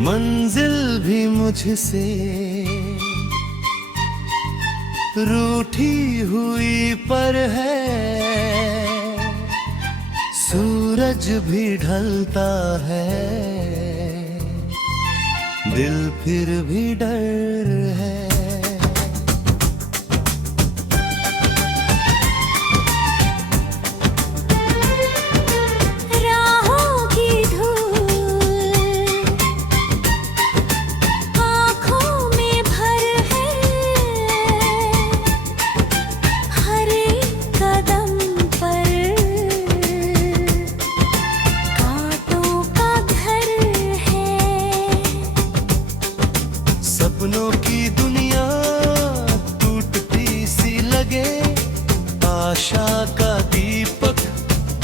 मंजिल भी मुझसे रूठी हुई पर है, सूरज भी ढलता है, दिल फिर भी डर है। सपनों की दुनिया टूटती सी लगे, आशा का दीपक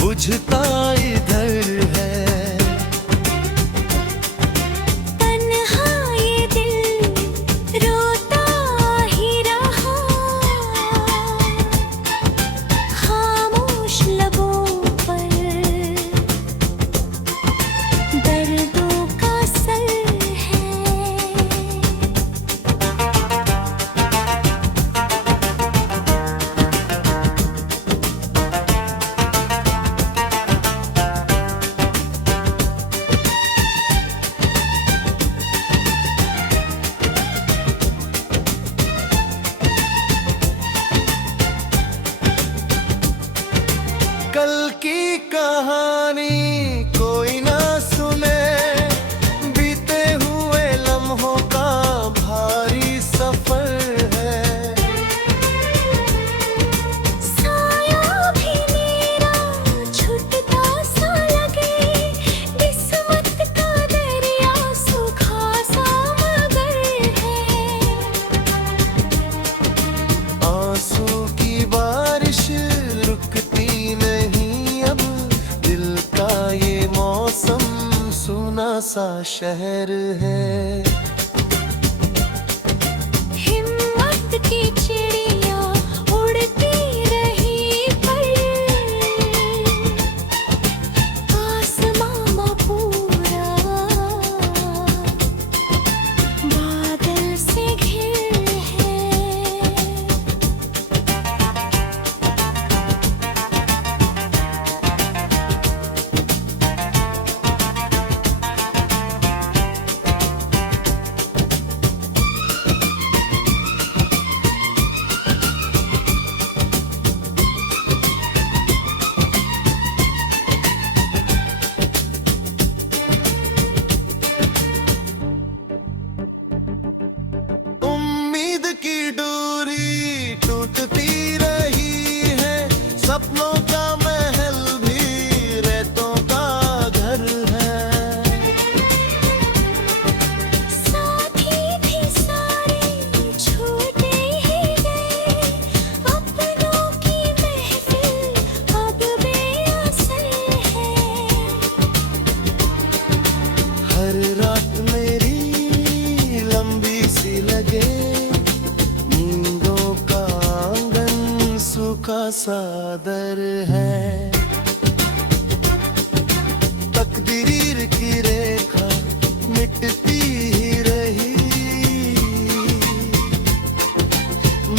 बुझता इधर है। तन्हा ये दिल रोता ही रहा, खामोश लबों पर दर्दों का सर है। कल की कहानी कोई ना सुने, बीते हुए लम्हों का भारी सफर है। साया भी मेरा छुटता सा लगे, किस्मत का दरिया सूखा सा मगर है। आंसू की बारिश रुकती नहीं अब, दिल का ये मौसम सुना सा शहर है। हिम्मत की चिड़िया उड़ती रही पर आसमां पूरा बादल से घिर है। उम्मीद की डोरी टूटती रही है, सपनों का महल भी रेतों का घर है। साथी भी सारे छूटे ही गए, अपनों की महफिल अब बेअसर है। हर रात मेरी लंबी सी लगे, नींदों का आंगन सूखा सा दर है। तकदीर की रेखा मिटती ही रही,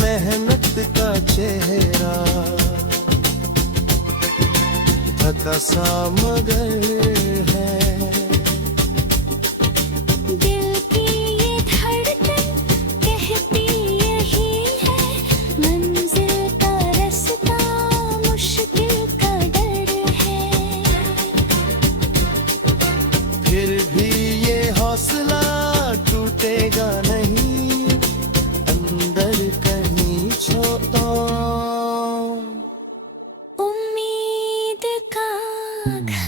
मेहनत का चेहरा थका सा मगर है। दिल की ये धड़कन कहती यही है, मंजिल का रास्ता मुश्किल का डर है। फिर भी ये हौसला टूटेगा नहीं, अंदर कहीं छोटा उम्मीद का घर।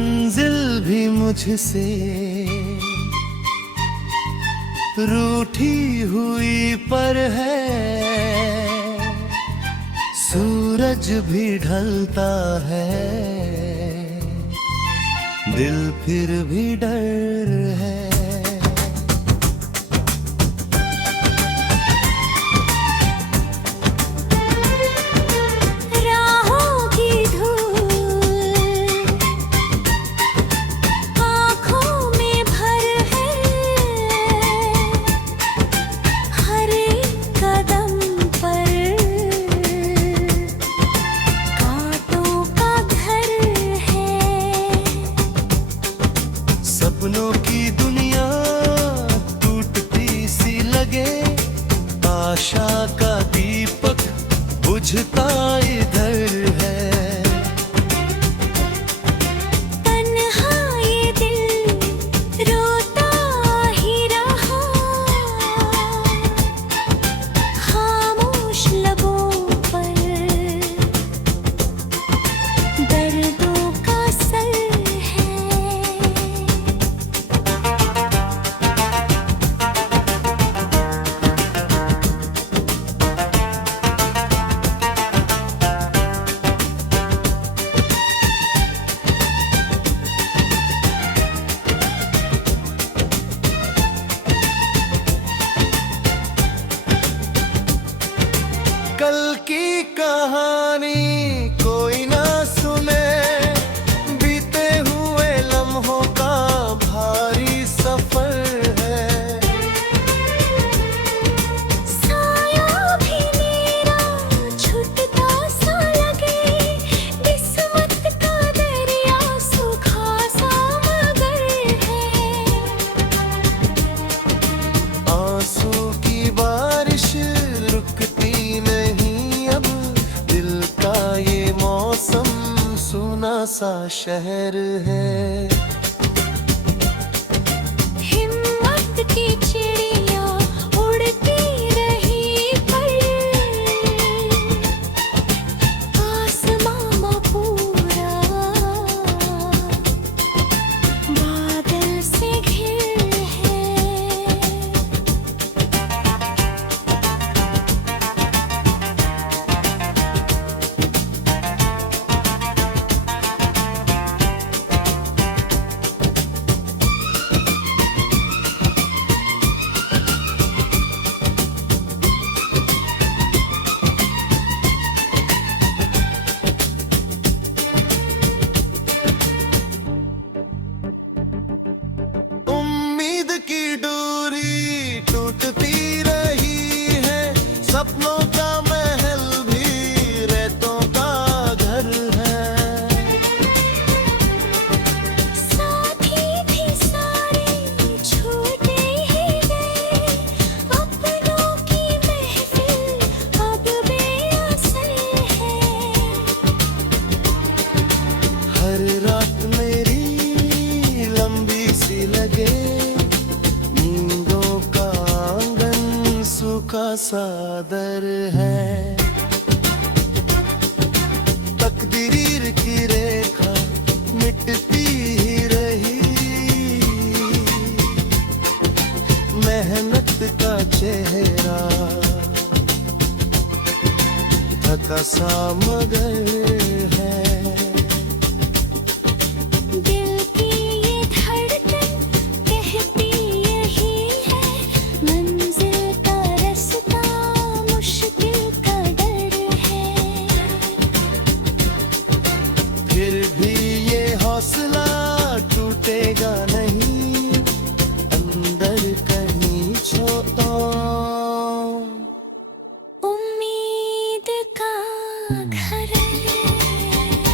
मंजिल भी मुझसे रूठी हुई पर है, सूरज भी ढलता है, दिल फिर भी डर है। सपनों की दुनिया टूटती सी लगे, आशा का दीपक बुझता इधर है। तन्हा ये दिल रोता ही रहा, खामोश लबों पर दर्दों का सर है। कल की कहानी कोई ना सुने, बीते हुए लम्हों का भारी सफर है। साया भी मेरा छूटता सा लगे, किस्मत का दरिया सूखा सा मगर है। आंसू की बारिश रुकती नहीं अब, दिल का ये मौसम सूना सा शहर है। हिम्मत की चिड़िया उड़ती रही पर आसमां पूरा बादल से घिर है। उम्मीद की डोरी टूटती रही है, सपनों का महल भी रेतों का घर है। साथी भी सारे छूटे ही गए, अपनों की महफिल अब बेअसर है। हर रात मेरी लंबी सी लगे, नींदों का आंगन सूखा सा दर है। तकदीर की रेखा मिटती ही रही, मेहनत का चेहरा थका सा मगर है। दिल की ये धड़कन कहती यही है, मंजिल का रास्ता मुश्किल का डर है। फिर भी ये हौसला टूटेगा नहीं, अंदर कहीं छोटा उम्मीद का घर है।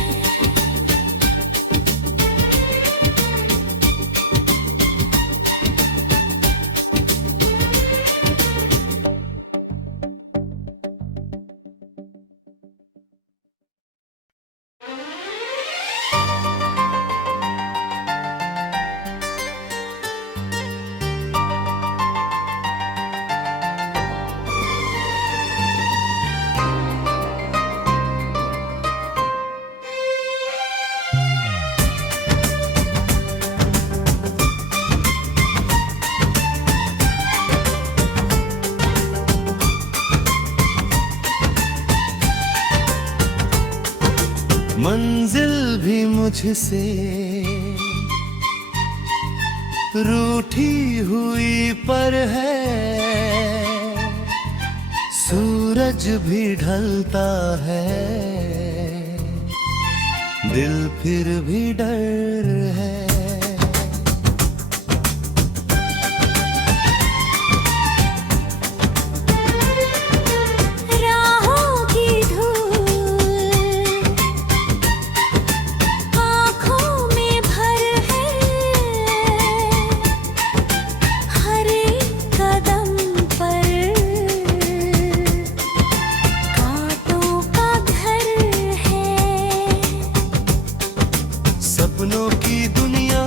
मुझसे रूठी हुई पर है, सूरज भी ढलता है, दिल फिर भी डर है। सपनों की दुनिया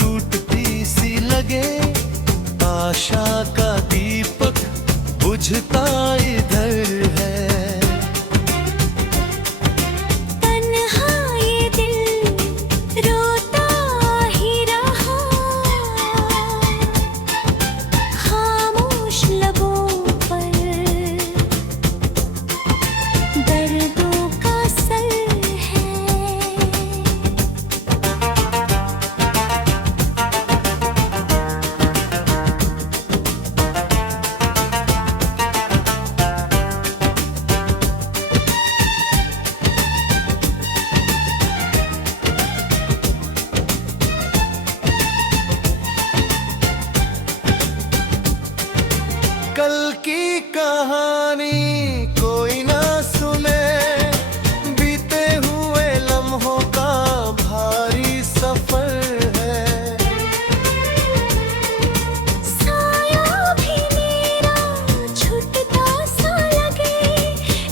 टूटती सी लगे, आशा का दीपक बुझता इधर है। तन्हा ये दिल रोता ही रहा, खामोश लबों पर दर्दों का सर है। कल की कहानी कोई ना सुने, बीते हुए लम्हों का भारी सफर है। साया भी मेरा छूटता सा लगे,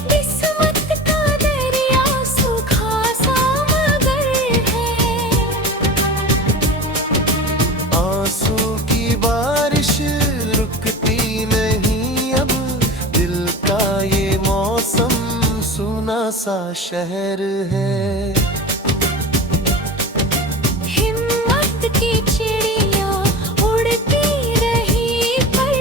किस्मत का दरिया सूखा सा मगर है। आंसू की बारिश रुकती नहीं अब, दिल का ये मौसम सूना सा शहर है। हिम्मत की चिड़िया उड़ती रही पर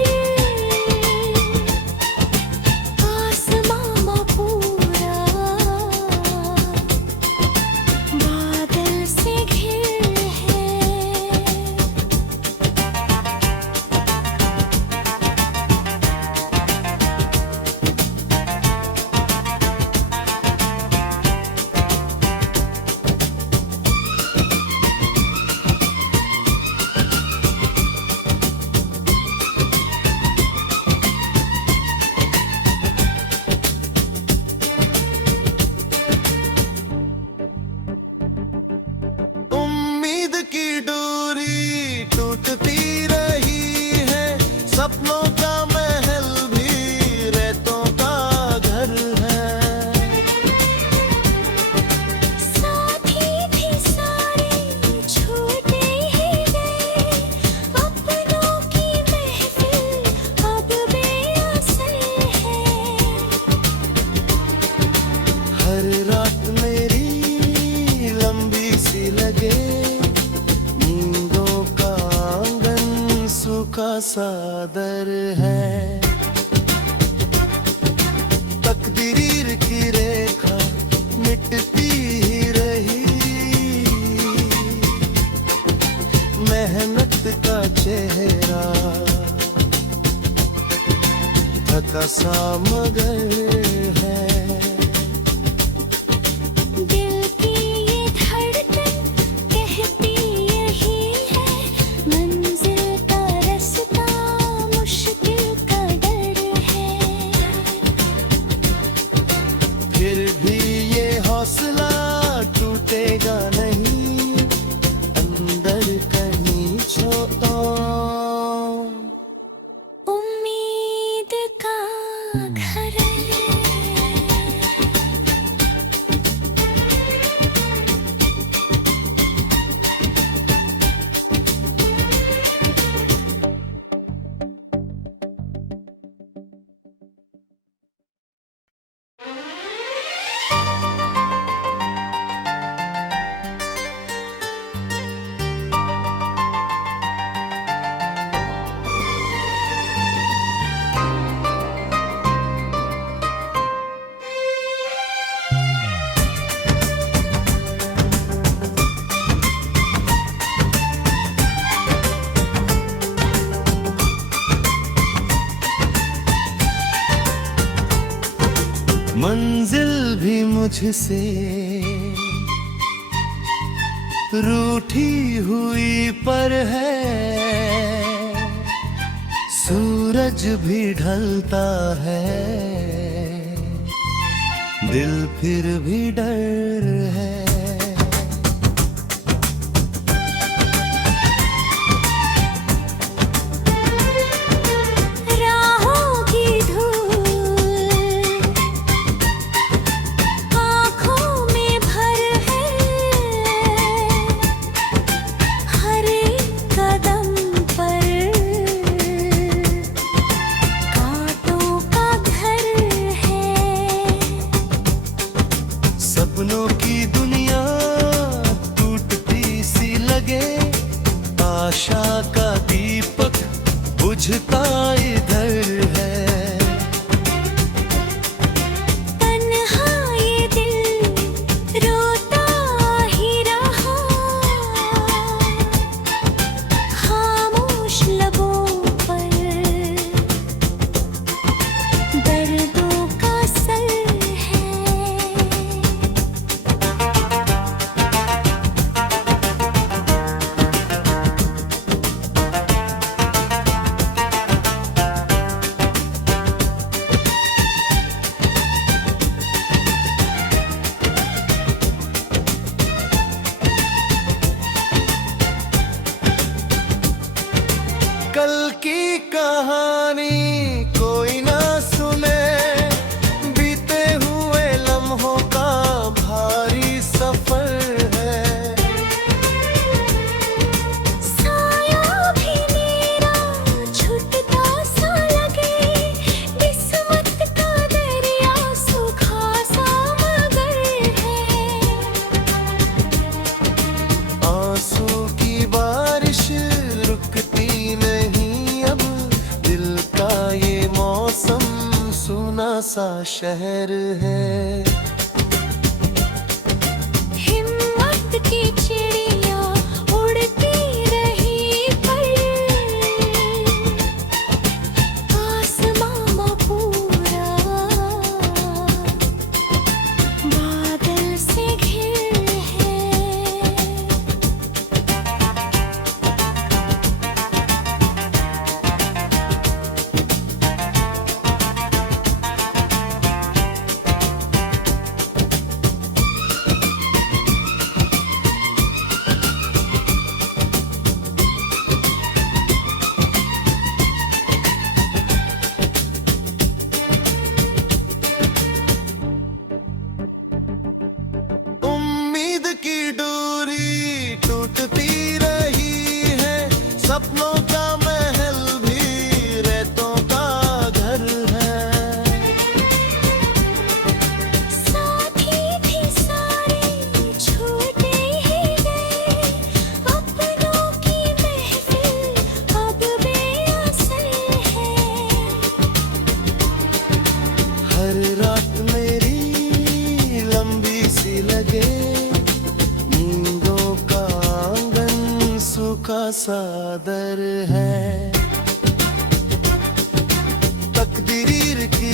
आसमां पूरा बादल से घिर है। उम्मीद की डोरी टूटती रही है, सपनों का महल भी रेतों का घर है। साथी भी सारे छूटे ही गए, अपनों की महफिल अब बेअसर है। हर रात मेरी लंबी सी लगे, नींदों का आंगन सूखा सा दर है। तकदीर की रेखा मिटती ही रही, मेहनत का चेहरा थका सा मगर है। दिल की ये धड़कन कहती यही है, मंजिल का रास्ता मुश्किल का डर है। फिर भी ये हौसला टूटेगा नहीं, अंदर कहीं छोड़ो उम्मीद का घर है। मंजिल भी मुझसे रूठी हुई पर है, सूरज भी ढलता है, दिल फिर भी डर है। राहों की धूल आँखों में भर है, हर एक कदम पर कांटों का घर है। सपनों की दुनिया टूटती सी लगे, आशा का दीपक बुझता इधर है। तन्हा ये दिल रोता ही रहा, खामोश लबों पर दर्दों का सर है। कल की कहानी कोई ना सुने, बीते हुए लम्हों का भारी सफर है। साया भी मेरा छूटता सा लगे, किस्मत का दरिया सूखा सा मगर है। आंसू की बारिश रुकती नहीं अब, दिल का ये मौसम सूना सा शहर है। हिम्मत की चिड़िया उड़ती रही पर आसमां पूरा बादल से घिर है। उम्मीद की डोरी टूटती रही है, सपनों का महल भी रेतों का घर है। साथी भी सारे छूटे ही गए, अपनों की महफिल अब बेअसर है। हर रात मेरी लंबी सी लगे, नींदों का आंगन सूखा सादर है। तकदीर की